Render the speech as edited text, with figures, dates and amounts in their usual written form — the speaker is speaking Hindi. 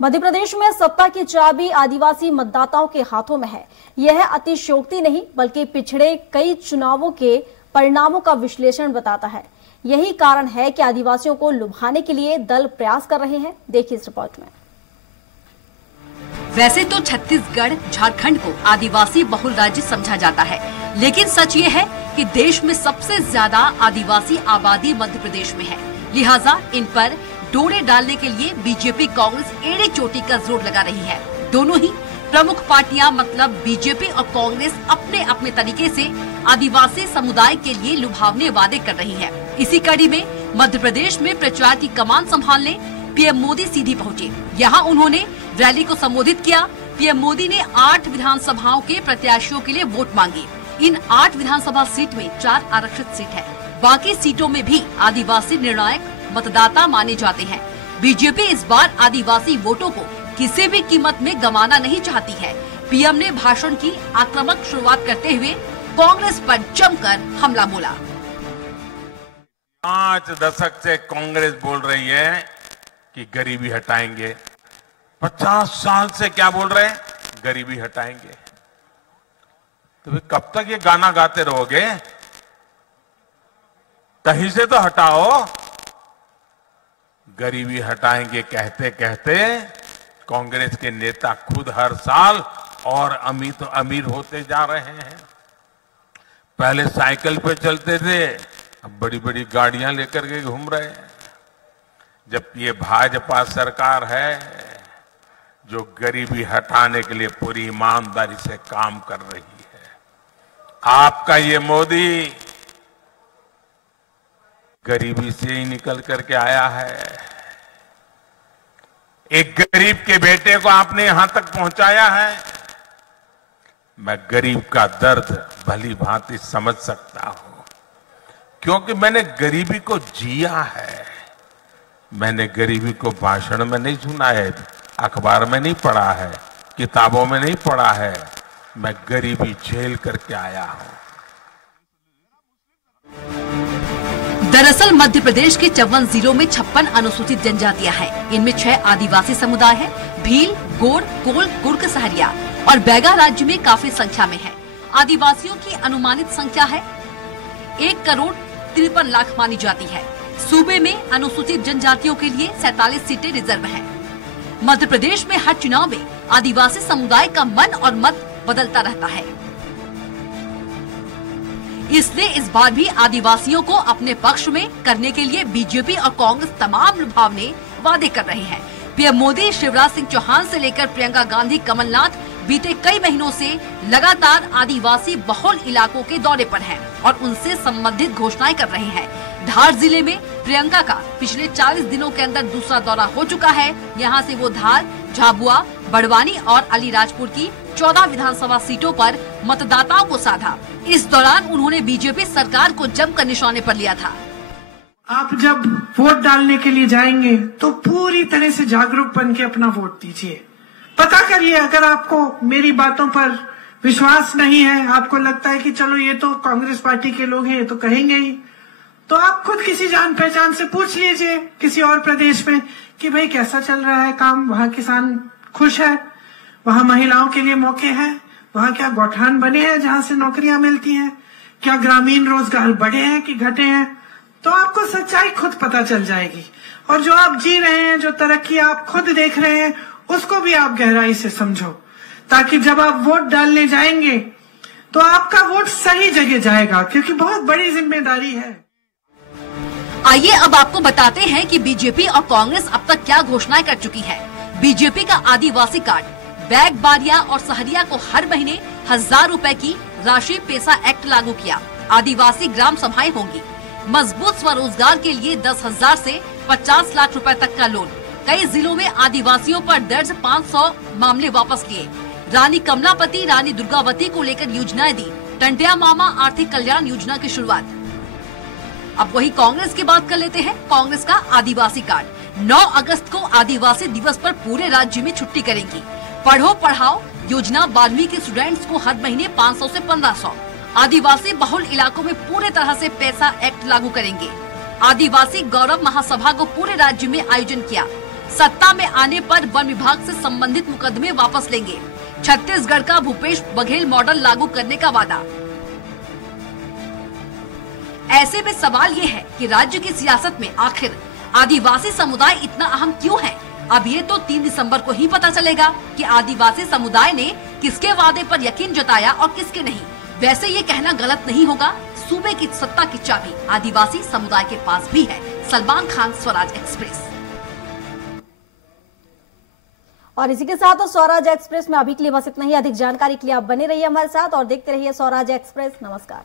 मध्य प्रदेश में सत्ता की चाबी आदिवासी मतदाताओं के हाथों में है। यह अतिशयोक्ति नहीं बल्कि पिछड़े कई चुनावों के परिणामों का विश्लेषण बताता है। यही कारण है कि आदिवासियों को लुभाने के लिए दल प्रयास कर रहे हैं। देखिए इस रिपोर्ट में। वैसे तो छत्तीसगढ़ झारखंड को आदिवासी बहुल राज्य समझा जाता है, लेकिन सच ये है कि देश में सबसे ज्यादा आदिवासी आबादी मध्य प्रदेश में है। लिहाजा इन पर डोरे डालने के लिए बीजेपी कांग्रेस एड़े चोटी का जोर लगा रही है। दोनों ही प्रमुख पार्टियां मतलब बीजेपी और कांग्रेस अपने अपने तरीके से आदिवासी समुदाय के लिए लुभावने वादे कर रही है। इसी कड़ी में मध्य प्रदेश में प्रचार की कमान संभालने पीएम मोदी सीधी पहुंचे। यहाँ उन्होंने रैली को संबोधित किया। पीएम मोदी ने 8 विधानसभाओं के प्रत्याशियों के लिए वोट मांगे। इन 8 विधानसभा सीट में 4 आरक्षित सीट है। बाकी सीटों में भी आदिवासी निर्णायक मतदाता माने जाते हैं। बीजेपी इस बार आदिवासी वोटों को किसी भी कीमत में गंवाना नहीं चाहती है। पीएम ने भाषण की आक्रामक शुरुआत करते हुए कांग्रेस पर जमकर हमला बोला। 5 दशक से कांग्रेस बोल रही है कि गरीबी हटाएंगे। 50 साल से क्या बोल रहे हैं? गरीबी हटाएंगे। तो फिर कब तक ये गाना गाते रहोगे? कहीं से तो हटाओ। गरीबी हटाएंगे कहते कहते कांग्रेस के नेता खुद हर साल और अमीर होते जा रहे हैं। पहले साइकिल पे चलते थे, अब बड़ी बड़ी गाड़ियां लेकर के घूम रहे हैं। जब ये भाजपा सरकार है जो गरीबी हटाने के लिए पूरी ईमानदारी से काम कर रही है। आपका ये मोदी गरीबी से ही निकल करके आया है। एक गरीब के बेटे को आपने यहां तक पहुंचाया है। मैं गरीब का दर्द भली भांति समझ सकता हूं, क्योंकि मैंने गरीबी को जिया है। मैंने गरीबी को भाषण में नहीं सुना है, अखबार में नहीं पढ़ा है, किताबों में नहीं पढ़ा है। मैं गरीबी झेल करके आया हूं। दरअसल मध्य प्रदेश के 54 जिलों में 56 अनुसूचित जनजातियां हैं। इनमें 6 आदिवासी समुदाय हैं। भील, गोंड, कोल, कुर्क, सहरिया और बैगा राज्य में काफी संख्या में है। आदिवासियों की अनुमानित संख्या है 1,53,00,000 मानी जाती है। सूबे में अनुसूचित जनजातियों के लिए 47 सीटें रिजर्व हैं। मध्य प्रदेश में हर चुनाव में आदिवासी समुदाय का मन और मत बदलता रहता है, इसलिए इस बार भी आदिवासियों को अपने पक्ष में करने के लिए बीजेपी और कांग्रेस तमाम लुभावने वादे कर रहे हैं। पीएम मोदी, शिवराज सिंह चौहान से लेकर प्रियंका गांधी, कमलनाथ बीते कई महीनों से लगातार आदिवासी बहुल इलाकों के दौरे पर हैं और उनसे संबंधित घोषणाएं कर रहे हैं। धार जिले में प्रियंका का पिछले 40 दिनों के अंदर दूसरा दौरा हो चुका है। यहाँ से वो धार, झाबुआ, बड़वानी और अलीराजपुर की 14 विधानसभा सीटों पर मतदाताओं को साधा। इस दौरान उन्होंने बीजेपी सरकार को जमकर निशाने पर लिया था। आप जब वोट डालने के लिए जाएंगे तो पूरी तरह से जागरूक बन के अपना वोट दीजिए। पता करिए, अगर आपको मेरी बातों पर विश्वास नहीं है, आपको लगता है कि चलो ये तो कांग्रेस पार्टी के लोग हैं, ये तो कहेंगे ही, तो आप खुद किसी जान पहचान से पूछ लीजिए किसी और प्रदेश में कि भाई कैसा चल रहा है काम, वहाँ किसान खुश है, वहाँ महिलाओं के लिए मौके हैं, वहाँ क्या गौठान बने हैं जहाँ से नौकरियां मिलती हैं, क्या ग्रामीण रोजगार बढ़े हैं कि घटे हैं, तो आपको सच्चाई खुद पता चल जाएगी। और जो आप जी रहे हैं, जो तरक्की आप खुद देख रहे हैं, उसको भी आप गहराई से समझो, ताकि जब आप वोट डालने जाएंगे तो आपका वोट सही जगह जाएगा, क्योंकि बहुत बड़ी जिम्मेदारी है। आइए अब आपको बताते हैं कि बीजेपी और कांग्रेस अब तक क्या घोषणाएं कर चुकी है। बीजेपी का आदिवासी कार्ड, बैग बारिया और सहरिया को हर महीने 1000 रुपए की राशि पैसा एक्ट लागू किया। आदिवासी ग्राम सभाएं होंगी। मजबूत स्वरोजगार के लिए 10,000 से 50 लाख रुपए तक का लोन। कई जिलों में आदिवासियों पर दर्ज 500 मामले वापस लिए। रानी कमलापति, रानी दुर्गावती को लेकर योजनाएं दी। टंटिया मामा आर्थिक कल्याण योजना की शुरुआत। अब वही कांग्रेस की बात कर लेते हैं। कांग्रेस का आदिवासी कार्ड 9 अगस्त को आदिवासी दिवस पर पूरे राज्य में छुट्टी करेंगी। पढ़ो पढ़ाओ योजना 12वीं के स्टूडेंट्स को हर महीने 500 से 1500। आदिवासी बहुल इलाकों में पूरे तरह से पैसा एक्ट लागू करेंगे। आदिवासी गौरव महासभा को पूरे राज्य में आयोजन किया। सत्ता में आने पर वन विभाग से संबंधित मुकदमे वापस लेंगे। छत्तीसगढ़ का भूपेश बघेल मॉडल लागू करने का वादा। ऐसे में सवाल ये है कि राज्य की सियासत में आखिर आदिवासी समुदाय इतना अहम क्यों है? अब ये तो 3 दिसंबर को ही पता चलेगा कि आदिवासी समुदाय ने किसके वादे पर यकीन जताया और किसके नहीं। वैसे ये कहना गलत नहीं होगा, सूबे की सत्ता की चाबी आदिवासी समुदाय के पास भी है। सलमान खान, स्वराज एक्सप्रेस। और इसी के साथ स्वराज एक्सप्रेस में अभी के लिए बस इतना ही। अधिक जानकारी के लिए आप बने रहिए हमारे साथ और देखते रहिए स्वराज एक्सप्रेस। नमस्कार।